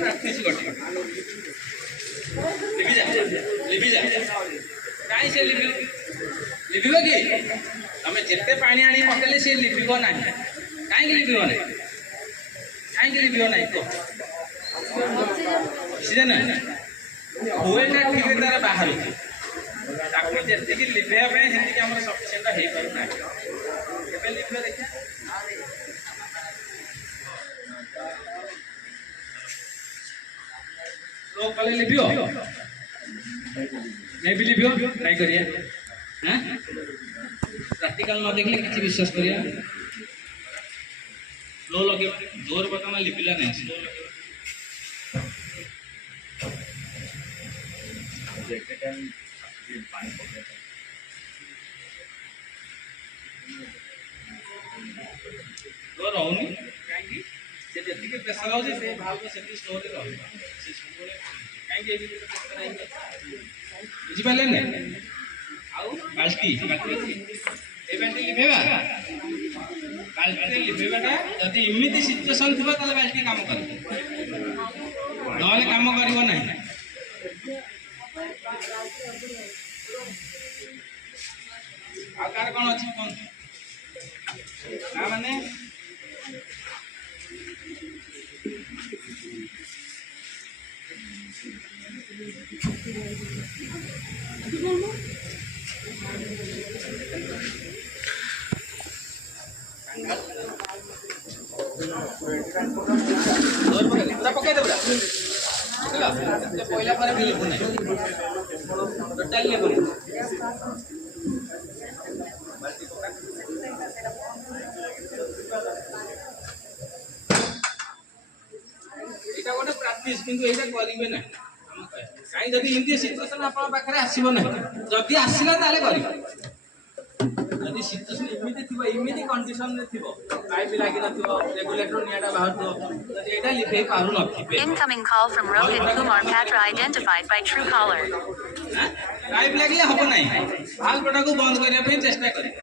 Practice କଟି ଲିଭିଯା କାହିଁ ସେ ଲିଭିବ କି ତମେ ଯେତେ ପାଣି ଆଣି ପକେଇଲେ ସେ ଲିଭିବ ନାହିଁ। କାହିଁକି ଲିଭିବ ନାହିଁ? କାହିଁକି ଲିଭିବ ନାହିଁ କୁହ? ଅକ୍ସିଜେନ ହୁଏଟା ଠିକ ତାର ବାହାରୁଛି, ତାକୁ ଯେତିକି ଲିଭେଇବା ପାଇଁ ସେତିକି ଆମର ସଫିସିଏଣ୍ଟ ହେଇପାରୁନାହିଁ। କେବେ ଲିଭିବ ଦେଖିବା? स्लो कले लिखियो मैं भी लिखियो ट्राई करिए हैं प्रैक्टिकल न देखले किसी विश्वास करिया स्लो लगे जोर बता ना लिखिला नहीं स्लो लगे देखते टाइम ये पानी पड़ता है स्लो रहउनी काहे से जति के प्रेशर हो से भाव को सेति स्लो रे रह से सबले काहे के भी प्रेशर नहीं बुझि पाले ने आउ बाल्टी ए बाल्टी लिभेबा बाल्टी लिभेबाटा जदि इमिति सिचुएशन थिबा ताले बाल्टी काम करे नले काम करिवो नाही आकार कोन अछि कोन आ माने पकाई दे पहला पर टोटाल लेबल এটা গোটে প্র্যাকটিস কিন্তু এইটা করিবে না কাই যদি ইন্দি সিচুয়েশন আপনার পাখরে আসিব না যদি আসিলা তাহলে করিবে যদি সিচুয়েশন ইমিডিয়েট থিব ইমিডিয়েট কন্ডিশন রে থিব পাইপ লাগি না থিব রেগুলেটর নিয়াটা বাহার থিব যদি এটা লিখে পারু ন থিবে Incoming call from Rohit Kumar Patra identified by Truecaller pipe লাগলে হবো নাই ভালভটাକୁ বন্ধ করিয়া ପାଇଁ চেষ্টা করি